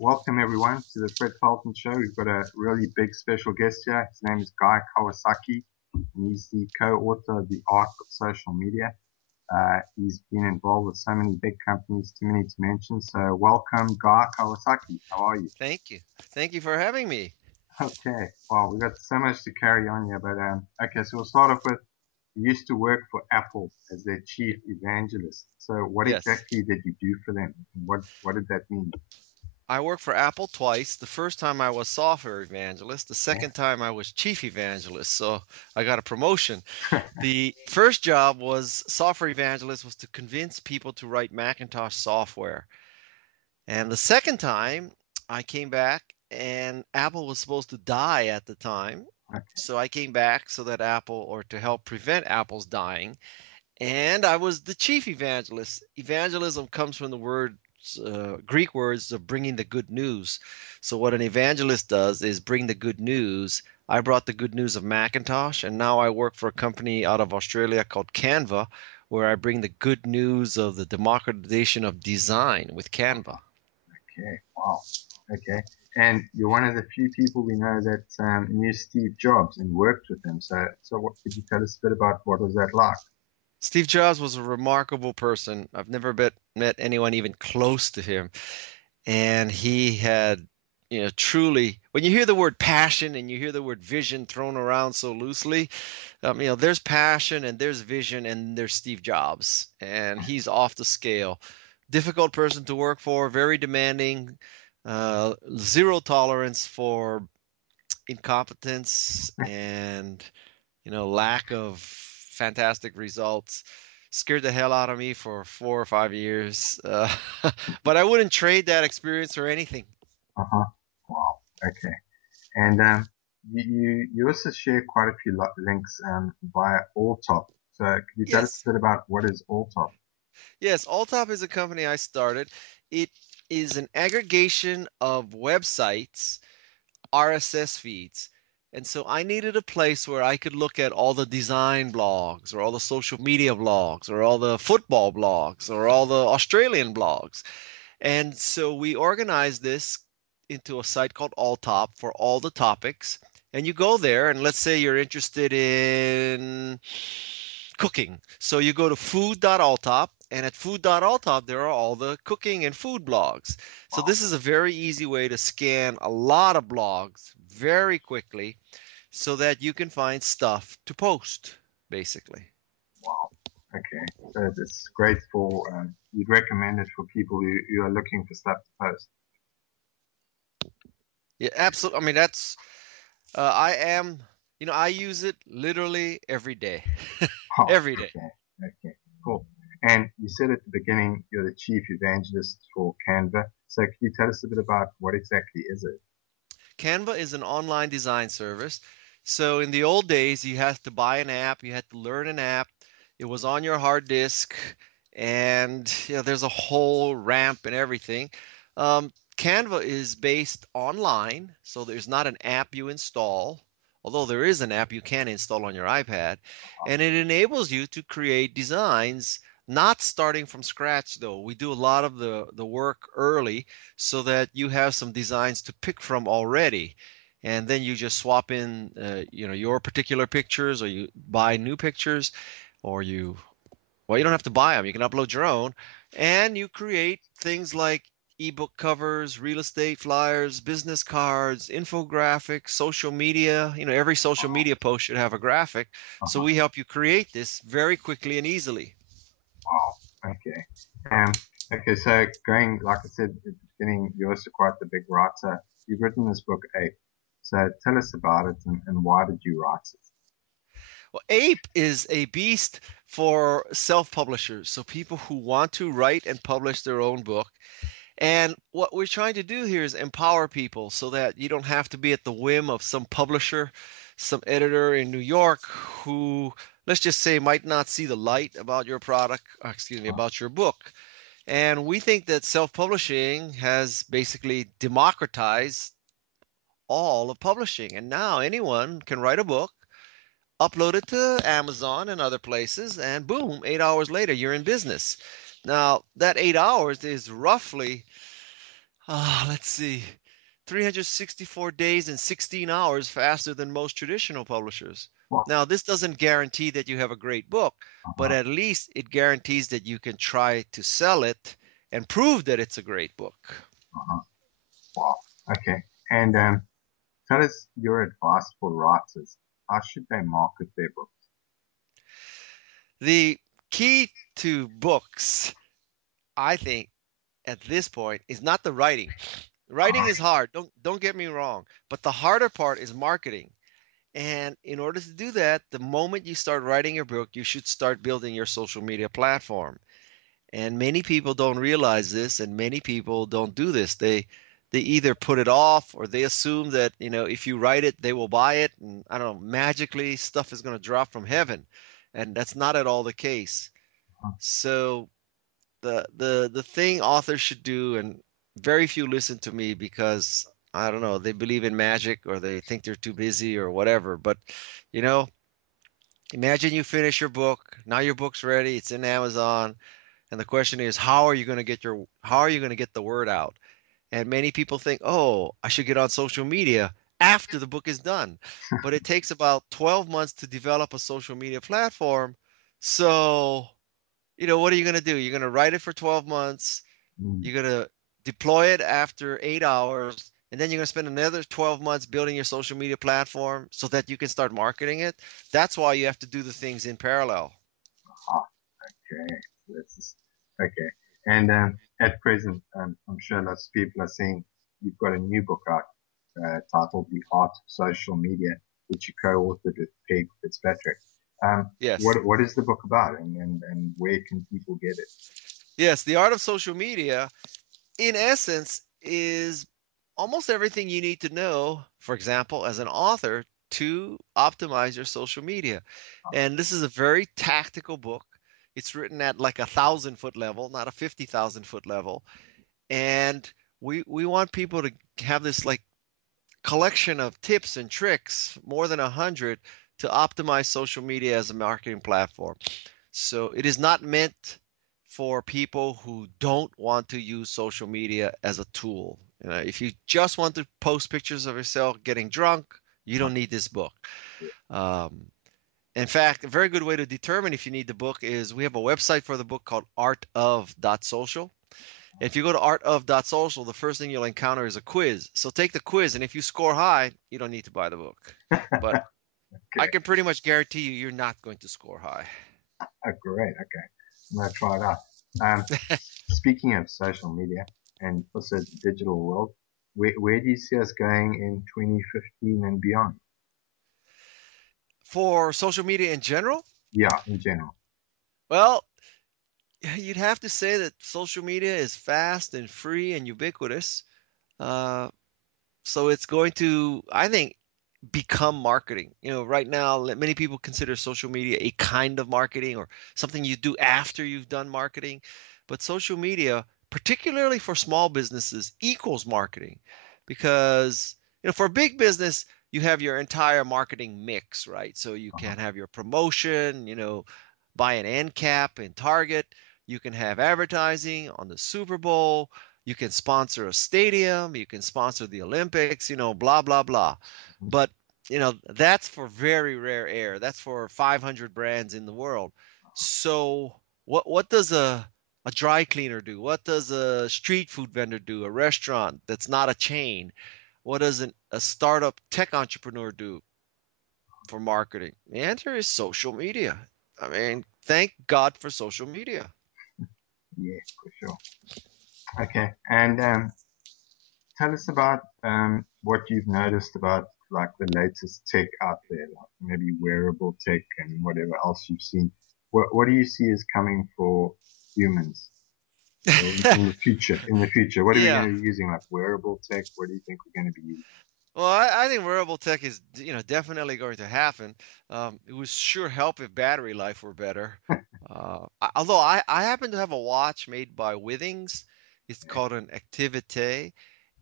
Welcome everyone to the Felton show. We've got a really big special guest here. His name is Guy Kawasaki, and he's the co-author of The Art of Social Media. He's been involved with so many big companies, too many to mention. So welcome, Guy Kawasaki. How are you? Thank you. Thank you for having me. Okay. Well, we've got so much to carry on here, but okay. So we'll start off with you used to work for Apple as their chief evangelist. So what Yes. exactly did you do for them? What did that mean? I worked for Apple twice. The first time I was software evangelist. The Yeah. second time I was chief evangelist. So I got a promotion. The first job was software evangelist was to convince people to write Macintosh software. And the second time I came back and Apple was supposed to die at the time. Okay. So I came back so that Apple, or to help prevent Apple's dying. And I was the chief evangelist. Evangelism comes from the word Greek words of bringing the good news. So what an evangelist does is bring the good news. I brought the good news of Macintosh, and now I work for a company out of Australia called Canva, where I bring the good news of the democratization of design with Canva. Okay. Wow. Okay. And you're one of the few people we know that knew Steve Jobs and worked with him. So what could you tell us a bit about what was that like? Steve Jobs was a remarkable person. I've never met anyone even close to him. And he had, truly, when you hear the word passion and you hear the word vision thrown around so loosely, there's passion and there's vision and there's Steve Jobs, and he's off the scale. Difficult person to work for, very demanding, zero tolerance for incompetence and lack of fantastic results. Scared the hell out of me for 4 or 5 years, but I wouldn't trade that experience for anything. Uh-huh. Wow. Okay. And you also share quite a few links via Alltop. So could you tell us Yes, a bit about what is Alltop? yes. Alltop is a company I started. It is an aggregation of websites, RSS feeds. And so I needed a place where I could look at all the design blogs or all the social media blogs or all the football blogs or all the Australian blogs. And so we organized this into a site called Alltop for all the topics. And you go there, and let's say you're interested in cooking. So you go to food.alltop, and at food.alltop, there are all the cooking and food blogs. So Wow. this is a very easy way to scan a lot of blogs very quickly so that you can find stuff to post, basically. Wow. Okay. So it's great for, you'd recommend it for people who are looking for stuff to post. Yeah, absolutely. I mean, I am, I use it literally every day. Oh, Every day. okay. Okay. Cool. And you said at the beginning you're the chief evangelist for Canva. So could you tell us a bit about what exactly is it? Canva is an online design service. So in the old days, you had to buy an app, you had to learn an app. It was on your hard disk, and there's a whole ramp and everything. Canva is based online, so there's not an app you install, although there is an app you can install on your iPad, and it enables you to create designs. Not starting from scratch though. We do a lot of the work early so that you have some designs to pick from already, and then you just swap in your particular pictures, or you buy new pictures, or you don't have to buy them, you can upload your own, and you create things like ebook covers, real estate flyers, business cards, infographics, social media. Every social media post should have a graphic, so Uh-huh. we help you create this very quickly and easily. Wow. Okay. Um, okay. So going, like I said at the beginning, you're also quite the big writer. You've written this book, Ape. So tell us about it and why did you write it? Well, Ape is a beast for self-publishers, so people who want to write and publish their own book. And what we're trying to do here is empower people so that you don't have to be at the whim of some publisher, some editor in New York who, let's just say, might not see the light about your product, excuse me, Uh, about your book. And we think that self-publishing has basically democratized all of publishing. And now anyone can write a book, upload it to Amazon and other places, and boom, 8 hours later, you're in business. Now, that 8 hours is roughly Let's see. 364 days and 16 hours faster than most traditional publishers. Wow. Now, this doesn't guarantee that you have a great book, but Uh-huh. at least it guarantees that you can try to sell it and prove that it's a great book. Uh-huh. Wow. Okay. And tell us your advice for writers. How should they market their books? The key to books, I think, at this point is not the writing. Writing Uh-huh. is hard. Don't get me wrong, but the harder part is marketing. And in order to do that, the moment you start writing your book, you should start building your social media platform. And many people don't realize this, and many people don't do this. They either put it off or they assume that, if you write it, they will buy it, and I don't know, magically stuff is going to drop from heaven. And that's not at all the case. So the thing authors should do, and very few listen to me because I don't know, they believe in magic or they think they're too busy or whatever. But you know, imagine you finish your book, now your book's ready, it's in Amazon, and the question is, how are you going to get the word out? And many people think, oh, I should get on social media after the book is done. But it takes about 12 months to develop a social media platform. So what are you going to do? You're going to write it for 12 months. Mm. You're going to deploy it after 8 hours. And then you're going to spend another 12 months building your social media platform so that you can start marketing it. That's why you have to do the things in parallel. Ah, okay. This is okay. And at present, I'm sure lots of people are saying you've got a new book out titled The Art of Social Media, which you co-authored with Peg Fitzpatrick. Yes. What is the book about, and where can people get it? Yes. The art of social media, in essence, is almost everything you need to know, for example, as an author, to optimize your social media. And this is a very tactical book. It's written at like 1,000-foot level, not a 50,000-foot level. And we want people to have this like collection of tips and tricks, more than 100, to optimize social media as a marketing platform. So it is not meant for people who don't want to use social media as a tool. If you just want to post pictures of yourself getting drunk, you don't need this book. Um, in fact, a very good way to determine if you need the book is we have a website for the book called artof.social. If you go to artof.social, the first thing you'll encounter is a quiz. So take the quiz, and if you score high, you don't need to buy the book. But I Okay. can pretty much guarantee you're not going to score high. Oh, great. Okay. I'm gonna try it out. Um, Speaking of social media and also the digital world, where do you see us going in 2015 and beyond? For social media in general, Yeah, in general. well, you'd have to say that social media is fast and free and ubiquitous. Uh, so it's going to, I think, become marketing. Right now, many people consider social media a kind of marketing or something you do after you've done marketing. But social media, particularly for small businesses, equals marketing because, for a big business, you have your entire marketing mix, right? So you Uh-huh. can have your promotion, buy an end cap in Target. You can have advertising on the Super Bowl. You can sponsor a stadium. You can sponsor the Olympics, blah, blah, blah. But that's for very rare air. That's for 500 brands in the world. So what does a dry cleaner do? What does a street food vendor do? A restaurant that's not a chain? What does a startup tech entrepreneur do for marketing? The answer is social media. I mean, thank God for social media. Yeah, for sure. Okay, and tell us about what you've noticed about like the latest tech out there, like maybe wearable tech and whatever else you've seen. What do you see is coming for humans in the future? In the future, what are we Yeah. going to be using? Like wearable tech? What do you think we're going to be using? Well, I think wearable tech is, definitely going to happen. It would sure help if battery life were better. Although I happen to have a watch made by Withings. It's called an Activite,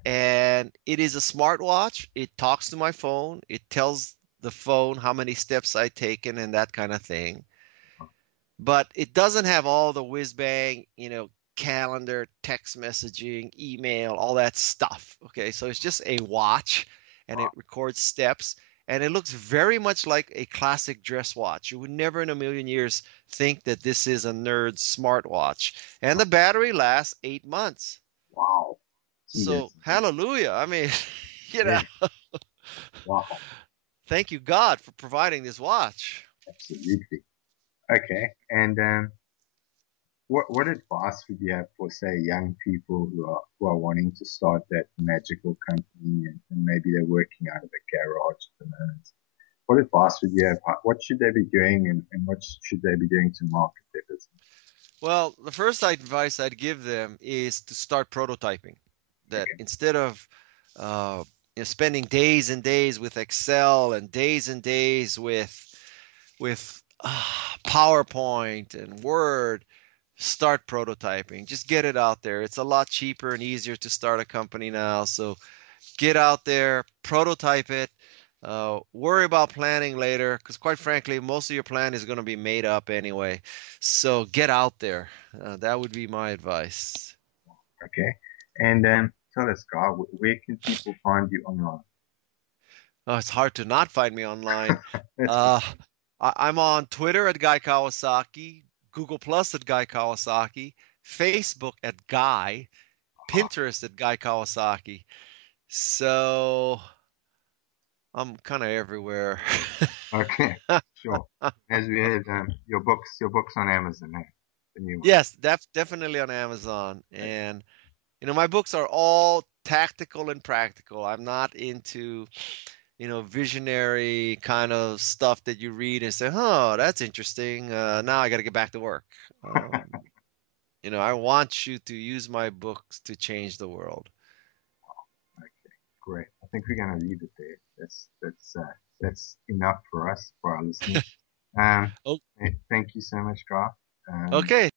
and it is a smartwatch. It talks to my phone. It tells the phone how many steps I've taken and that kind of thing. But it doesn't have all the whiz bang, calendar, text messaging, email, all that stuff. Okay, so it's just a watch, and it records steps, and it looks very much like a classic dress watch. You would never in a million years think that this is a nerd smartwatch. And the battery lasts 8 months. Wow. Gee, So hallelujah. I mean, you know, yeah, wow, thank you God for providing this watch. absolutely. Okay, and what advice would you have for, say, young people who are wanting to start that magical company, and maybe they're working out of a garage at the moment? What advice would you have? What should they be doing, and what should they be doing to market their business? Well, the first advice I'd give them is to start prototyping. That Okay. instead of uh, spending days and days with Excel and days with PowerPoint and Word, start prototyping. Just get it out there. It's a lot cheaper and easier to start a company now. So get out there, prototype it. Worry about planning later, because quite frankly, most of your plan is going to be made up anyway. So get out there. That would be my advice. Okay. And tell us, Guy, where can people find you online? Oh, it's hard to not find me online. That's good. Uh, I'm on Twitter at Guy Kawasaki, Google Plus at Guy Kawasaki, Facebook at Guy, Pinterest at Guy Kawasaki. So I'm kind of everywhere. Okay, sure. As we heard, your books on Amazon, the new one. Yes, definitely on Amazon. And my books are all tactical and practical. I'm not into, visionary kind of stuff that you read and say, "Oh, that's interesting. Now I got to get back to work." I want you to use my books to change the world. Okay, great. I think we're gonna leave it there. That's enough for us, for our listeners. Um, Oh, thank you so much, Guy. okay.